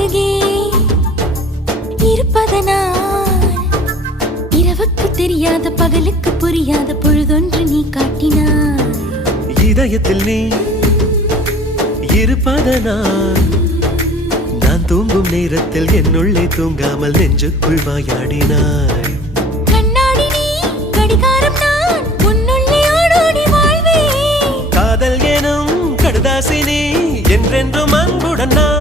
அருகே இருப்பதனால் இரவுக்கு தெரியாத பகலுக்கு புரியாத பொழுதொன்று நீ காட்டினாய். இதயத்தில் நீ இருப்பதனால் நான் தூங்கும் நேரத்தில் என்னுள்ளே தூங்காமல் நெஞ்சுக்குள் வாயாடினாய். கண்ணாடி நீ கடிகாரம் நான் உன்னுள்ளே ஓடோடி வாழ்வே. காதல் எனும் கடுதாசினி என்றென்றும் அன்புடன் நான்